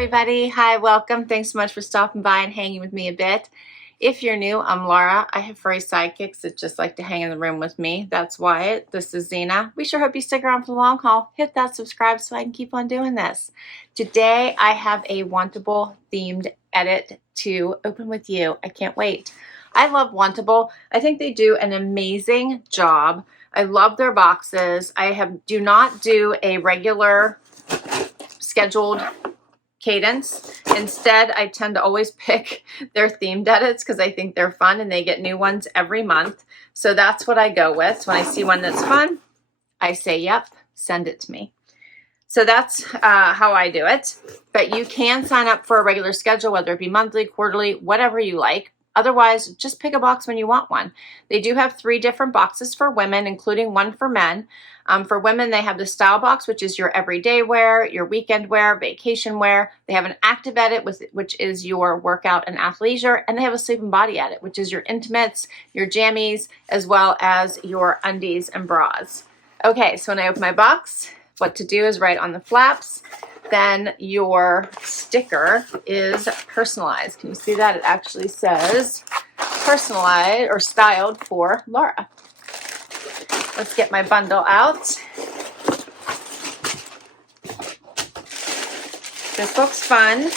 everybody. Hi, welcome. Thanks so much for stopping by and hanging with me a bit. If you're new, I'm Laura. I have furry sidekicks that just like to hang in the room with me. That's Wyatt. This is Zena. We sure hope you stick around for the long haul. Hit that subscribe so I can keep on doing this. Today, I have a Wantable themed edit to open with you. I can't wait. I love Wantable. I think they do an amazing job. I love their boxes. Do not do a regular scheduled cadence. Instead, I tend to always pick their themed edits because I think they're fun and they get new ones every month. So that's what I go with. So when I see one that's fun, I say, yep, send it to me. So that's how I do it. But you can sign up for a regular schedule, whether it be monthly, quarterly, whatever you like. Otherwise, just pick a box when you want one. They do have 3 different boxes for women, including one for men. For women, they have the style box, which is your everyday wear, your weekend wear, vacation wear. They have an active edit, which is your workout and athleisure. And they have a sleep and body edit, which is your intimates, your jammies, as well as your undies and bras. Okay, so when I open my box, what to do is write on the flaps. Then your sticker is personalized. Can you see that? It actually says personalized or styled for Laura. Let's get my bundle out. This looks fun.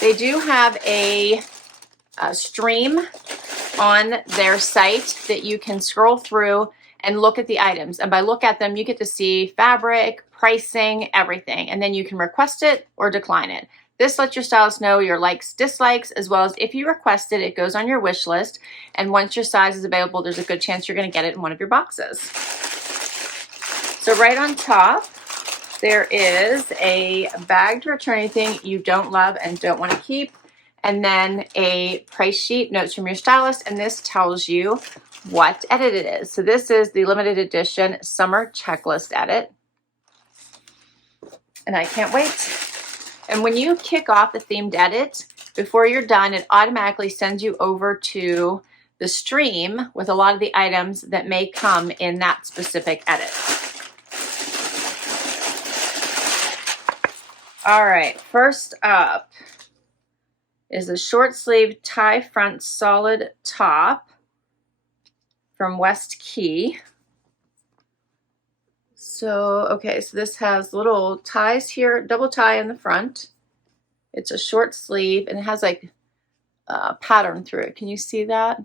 They do have a stream on their site that you can scroll through and look at the items. And by look at them, you get to see fabric, pricing, everything. And then you can request it or decline it. This lets your stylist know your likes, dislikes, as well as if you request it, it goes on your wish list. And once your size is available, there's a good chance you're going to get it in one of your boxes. So right on top, there is a bag to return anything you don't love and don't want to keep. And then a price sheet, notes from your stylist. And this tells you what edit it is. So this is the limited edition summer checklist edit. And I can't wait. And when you kick off the themed edit, before you're done, it automatically sends you over to the stream with a lot of the items that may come in that specific edit. All right, first up is a short sleeve tie front solid top from West Key. So, okay, so this has little ties here, double tie in the front. It's a short sleeve and it has like a pattern through it. Can you see that?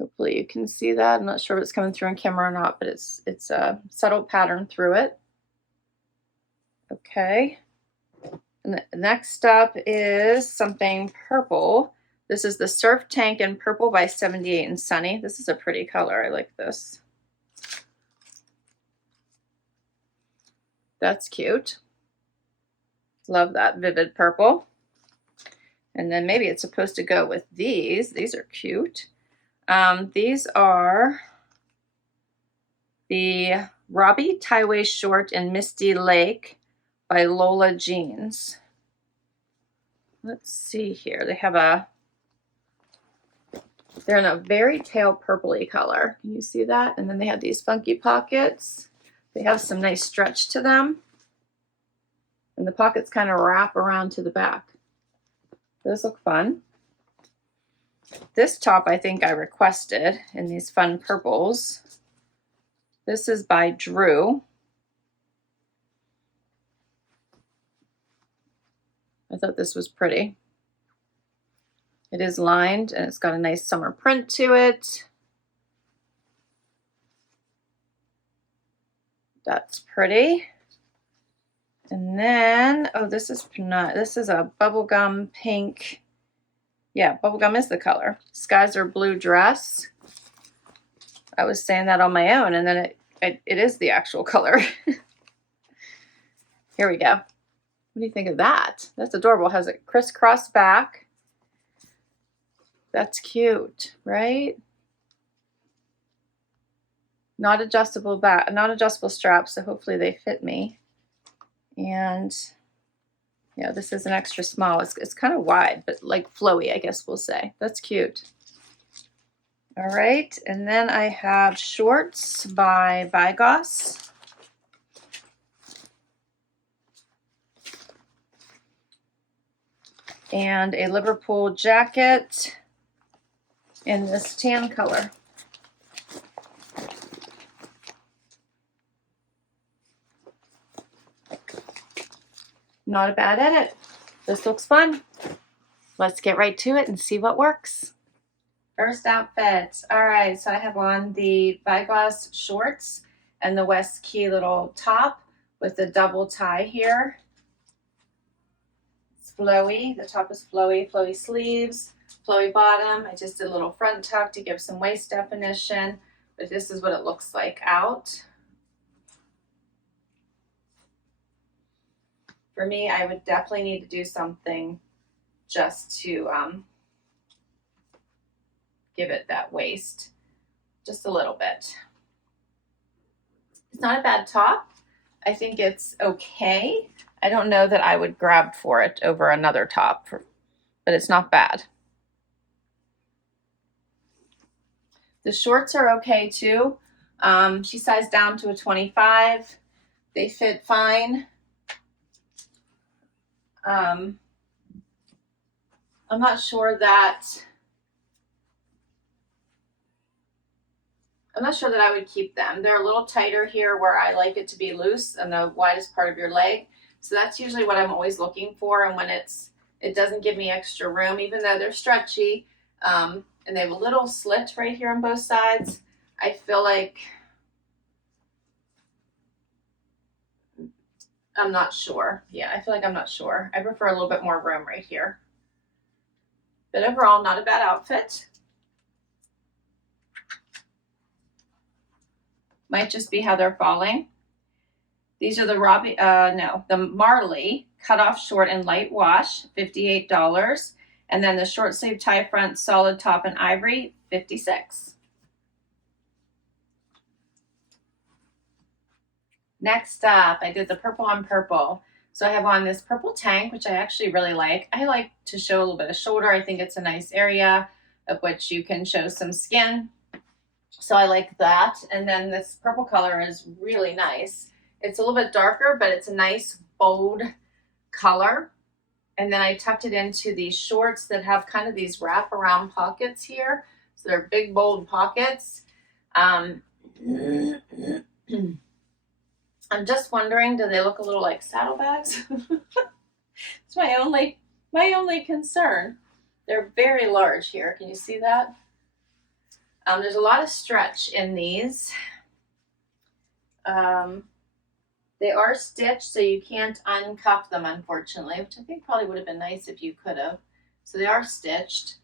Hopefully you can see that. I'm not sure if it's coming through on camera or not, but it's a subtle pattern through it. Okay. And the next up is something purple. This is the Surf Tank in Purple by 78 and Sunny. This is a pretty color. I like this. That's cute. Love that vivid purple. And then maybe it's supposed to go with these. These are cute. These are the Robbie tie-waist short in Misty Lake by Lola jeans. Let's see here. They're in a very pale purpley color. Can you see that? And then they have these funky pockets. They have some nice stretch to them. And the pockets kind of wrap around to the back. Those look fun. This top I think I requested in these fun purples. This is by Drew. I thought this was pretty. It is lined and it's got a nice summer print to it. That's pretty. And then, oh, this is a bubblegum pink. Yeah, bubblegum is the color. Skies are blue dress. I was saying that on my own, and then it is the actual color. Here we go. What do you think of that? That's adorable. It has a crisscross back. That's cute, right? Not adjustable back, not adjustable straps, so hopefully they fit me. And yeah, this is an extra small. It's kind of wide, but like flowy, I guess we'll say. That's cute. All right, and then I have shorts by Vigors. and a Liverpool jacket in this tan color. Not a bad edit. This looks fun. Let's get right to it and see what works. First outfit. All right, so I have on the Vigors shorts and the West Key little top with the double tie here. It's flowy. The top is flowy, flowy sleeves, flowy bottom. I just did a little front tuck to give some waist definition, but this is what it looks like out. For me, I would definitely need to do something just to give it that waist, just a little bit. It's not a bad top. I think it's okay. I don't know that I would grab for it over another top, but it's not bad. The shorts are okay too. She sized down to a 25. They fit fine. I'm not sure that I would keep them. They're a little tighter here where I like it to be loose and the widest part of your leg. So that's usually what I'm always looking for. And when it doesn't give me extra room, even though they're stretchy, and they have a little slit right here on both sides, I feel like I'm not sure. Yeah, I feel like I'm not sure. I prefer a little bit more room right here. But overall, not a bad outfit. Might just be how they're falling. These are the Robbie, the Marley cutoff short and light wash, $58. And then the short sleeve tie front solid top and ivory, $56. Next up, I did the purple on purple. So I have on this purple tank, which I actually really like. I like to show a little bit of shoulder. I think it's a nice area of which you can show some skin. So I like that. And then this purple color is really nice. It's a little bit darker, but it's a nice, bold color. And then I tucked it into these shorts that have kind of these wraparound pockets here. So they're big, bold pockets. I'm just wondering, do they look a little like saddlebags? It's my only concern. They're very large here. Can you see that? There's a lot of stretch in these. They are stitched, so you can't uncuff them, unfortunately, which I think probably would have been nice if you could have. So they are stitched.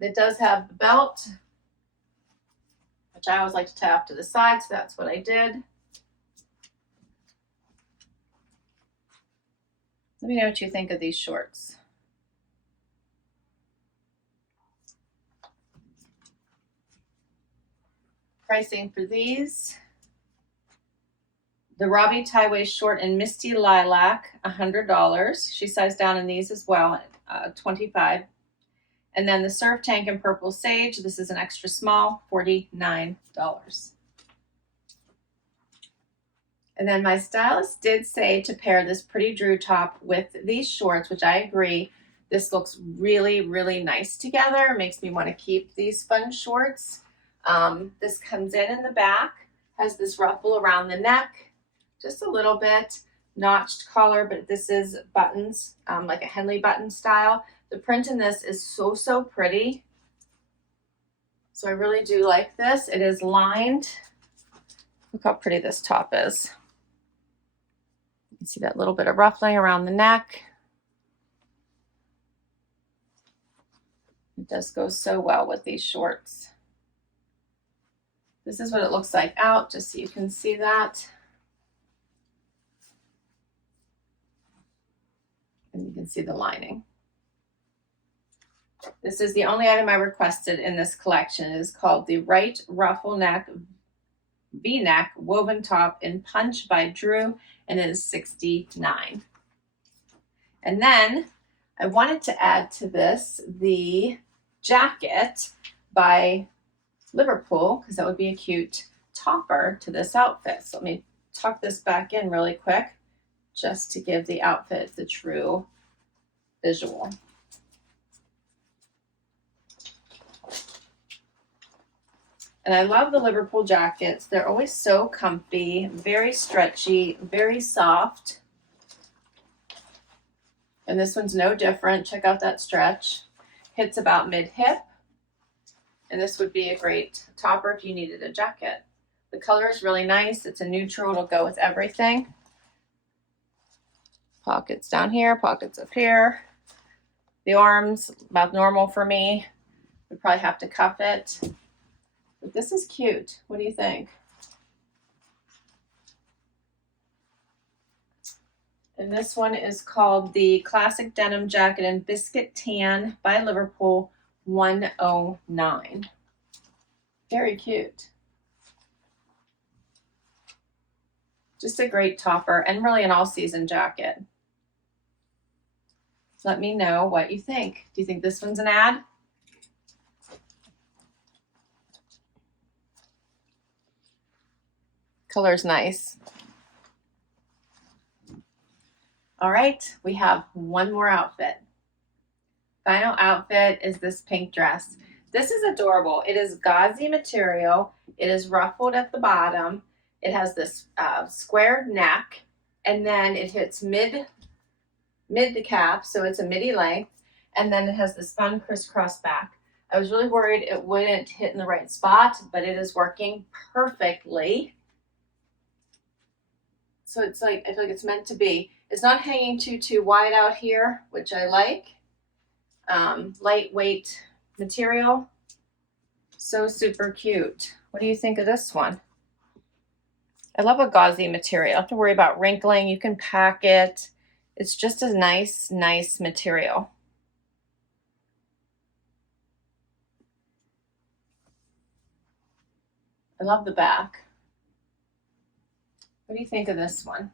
It does have the belt, which I always like to tie off to the side, so that's what I did. Let me know what you think of these shorts. Pricing for these. The Robbie tie-waist short in Misty Lilac, $100. She sized down in these as well, $25. And then the Surf Tank in Purple Sage, this is an extra small, $49. And then my stylist did say to pair this Pretty Drew top with these shorts, which I agree. This looks really, really nice together. It makes me want to keep these fun shorts. This comes in the back, has this ruffle around the neck, just a little bit, notched collar, but this is buttons, like a Henley button style. The print in this is so, so pretty. So I really do like this. It is lined. Look how pretty this top is. You can see that little bit of ruffling around the neck. It does go so well with these shorts. This is what it looks like out, just so you can see that. And you can see the lining. This is the only item I requested in this collection. It is called the Wright Ruffle Neck V-Neck Woven Top in Punch by Drew, and it is $69. And then I wanted to add to this the jacket by Liverpool, because that would be a cute topper to this outfit. So let me tuck this back in really quick. just to give the outfit the true visual. And I love the Liverpool jackets. They're always so comfy, very stretchy, very soft. And this one's no different. Check out that stretch. Hits about mid-hip. And this would be a great topper if you needed a jacket. The color is really nice. It's a neutral. It'll go with everything. Pockets down here, pockets up here. The arms, about normal for me. Would probably have to cuff it. But this is cute. What do you think? And this one is called the Classic Denim Jacket in Biscuit Tan by Liverpool 109. Very cute. Just a great topper and really an all-season jacket. Let me know what you think. Do you think this one's an ad? Color's nice. All right, we have one more outfit. Final outfit is this pink dress. This is adorable. It is gauzy material. It is ruffled at the bottom. It has this squared neck, and then it hits mid to calf, so it's a midi length, and then it has this fun crisscross back. I was really worried it wouldn't hit in the right spot, but it is working perfectly. So it's like, I feel like it's meant to be. It's not hanging too wide out here, which I like. Lightweight material. So super cute. What do you think of this one? I love a gauzy material. You don't have to worry about wrinkling. You can pack it. It's just a nice material. I love the back. What do you think of this one?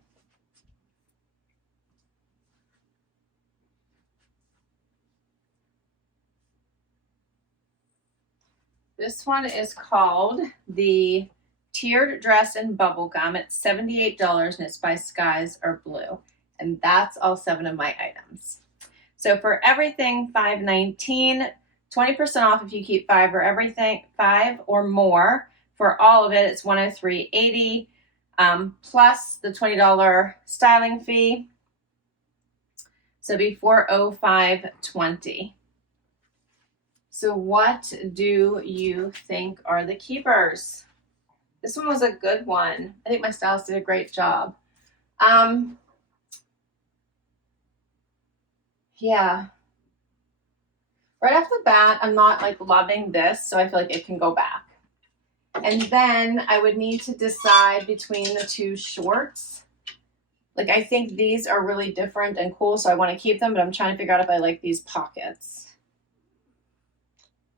This one is called the Tiered Dress in Bubblegum. It's $78 and it's by Skies Are Blue. And that's all 7 of my items. So for everything, $5.19, 20% off if you keep 5 or everything, 5 or more. For all of it, it's $103.80, plus the $20 styling fee. So it'd be $405.20. So what do you think are the keepers? This one was a good one. I think my stylist did a great job. Yeah. Right off the bat, I'm not like loving this, so I feel like it can go back. And then I would need to decide between the 2 shorts. Like, I think these are really different and cool, so I want to keep them, but I'm trying to figure out if I like these pockets.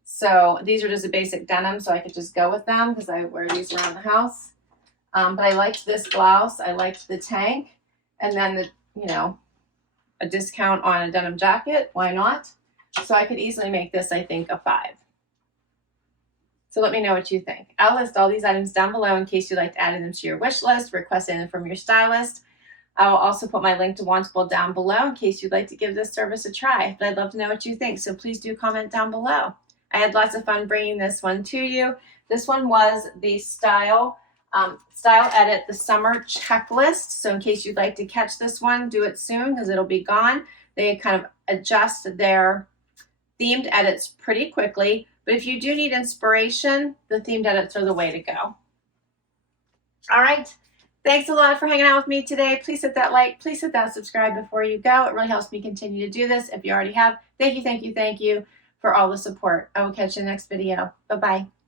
So these are just a basic denim, so I could just go with them because I wear these around the house. But I liked this blouse. I liked the tank. And then, a discount on a denim jacket. Why not? So I could easily make this, I think, a 5. So let me know what you think. I'll list all these items down below in case you'd like to add them to your wish list, request them from your stylist. I will also put my link to Wantable down below in case you'd like to give this service a try. But I'd love to know what you think, so please do comment down below. I had lots of fun bringing this one to you. This one was the Style Edit, the summer checklist. So in case you'd like to catch this one, do it soon because it'll be gone. They kind of adjust their themed edits pretty quickly. But if you do need inspiration, the themed edits are the way to go. All right. Thanks a lot for hanging out with me today. Please hit that like. Please hit that subscribe before you go. It really helps me continue to do this. If you already have, thank you for all the support. I will catch you in the next video. Bye-bye.